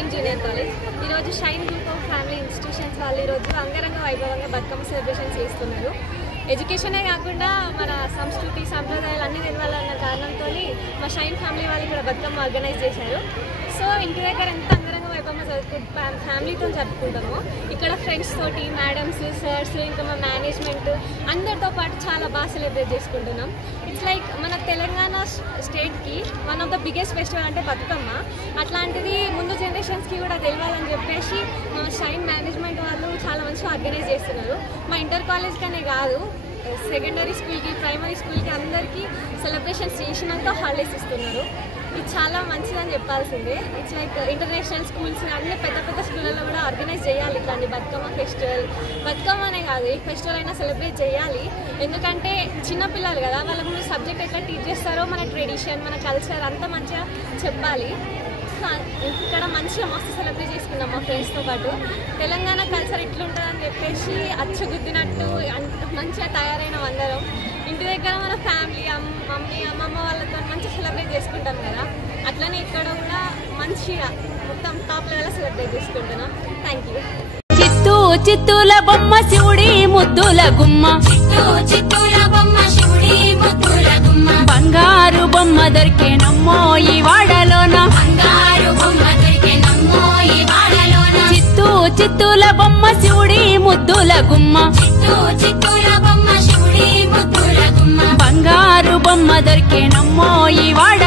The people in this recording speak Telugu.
Shine junior college. ఈరోజు Shine group of family institutions వాళ్ళు ఈరోజు అంగరంగ వైభవంగా బతుకమ్మ సెలబ్రేషన్ చేస్తున్నారు. ఎడ్యుకేషనే కాకుండా మన సంస్కృతి సంప్రదాయాలు అన్నీ తెలవాలన్న కారణంతో మా షైన్ ఫ్యామిలీ వాళ్ళు ఇక్కడ బతుకమ్మ ఆర్గనైజ్ చేశారు. సో ఇంటి దగ్గర ఎంత అంగరంగ వైభవంగా ఫ్యామిలీతో జరుపుకుంటాము. ఇక్కడ ఫ్రెండ్స్ తోటి, మేడమ్స్, సార్స్, ఇంకా మా మేనేజ్మెంట్ అందరితో పాటు చాలా బాగా సెలబ్రేట్ చేసుకుంటున్నాం. ఇట్స్ లైక్ మన తెలంగాణ స్టేట్కి one of the biggest festival అంటే బతుకమ్మ. అట్లాంటిది ముందు జనరేషన్స్కి కూడా తెలియాలని చెప్పేసి మా షైన్ మేనేజ్మెంట్ వాళ్ళు చాలా మంచిగా ఆర్గనైజ్ చేస్తున్నారు. మా ఇంటర్ కాలేజ్కనే కాదు, సెకండరీ స్కూల్కి, ప్రైమరీ స్కూల్కి అందరికీ సెలబ్రేషన్స్ చేసినాక హాలిడేస్ ఇస్తున్నారు. ఇది చాలా మంచిదని చెప్పాల్సిందే. ఇట్స్ లైక్ ఇంటర్నేషనల్ స్కూల్స్ అన్ని పెద్ద పెద్ద స్కూళ్ళలో కూడా ఆర్గనైజ్ చేయాలి ఇట్లాంటి బతుకమ్మ ఫెస్టివల్. బతుకమ్మ అనే కాదు, ఏ ఫెస్టివల్ అయినా సెలబ్రేట్ చేయాలి. ఎందుకంటే చిన్నపిల్లలు కదా, వాళ్ళకు సబ్జెక్ట్ ఎట్లా టీచ్ చేస్తారో మన ట్రెడిషన్, మన కల్చర్ అంతా మంచిగా చెప్పాలి. ఇక్కడ మంచిగా మస్తు సెలబ్రేట్ చేసుకున్నాం మా ఫ్రెండ్స్తో పాటు. తెలంగాణ కల్చర్ ఇట్లుంటుందని చెప్పేసి అచ్చగుద్దినట్టు మంచిగా తయారైన అందరం. ఇంటి దగ్గర మన ఫ్యామిలీ, మమ్మీ, అమ్మమ్మ వాళ్ళతో మంచిగా సెలబ్రేట్ చేసుకుంటాం కదా, అట్లనే ఇక్కడ కూడా మంచిగా మొత్తం టాప్ లెవెల్లో సెలబ్రేట్ చేసుకుంటున్నాం. Thank you. చిత్తూ చిత్తూల బొమ్మ శివుడి ముద్దుల గుమ్మ, చిత్తూల బొమ్మ శివుడి ముద్దుల గుమ్మ, బంగారు బొమ్మ దొరికేనమ్మో ఈ వాడలోన, బంగారు బొమ్మ దొరికేనమ్మో ఈ వాడలోన, చిత్తూ చిత్తూల బొమ్మ శివుడి ముద్దుల గుమ్మ, చిత్తూల బొమ్మ శివుడి ముద్దుల గుమ్మ, బంగారు బొమ్మ దొరికేనమ్మో ఈ వాడ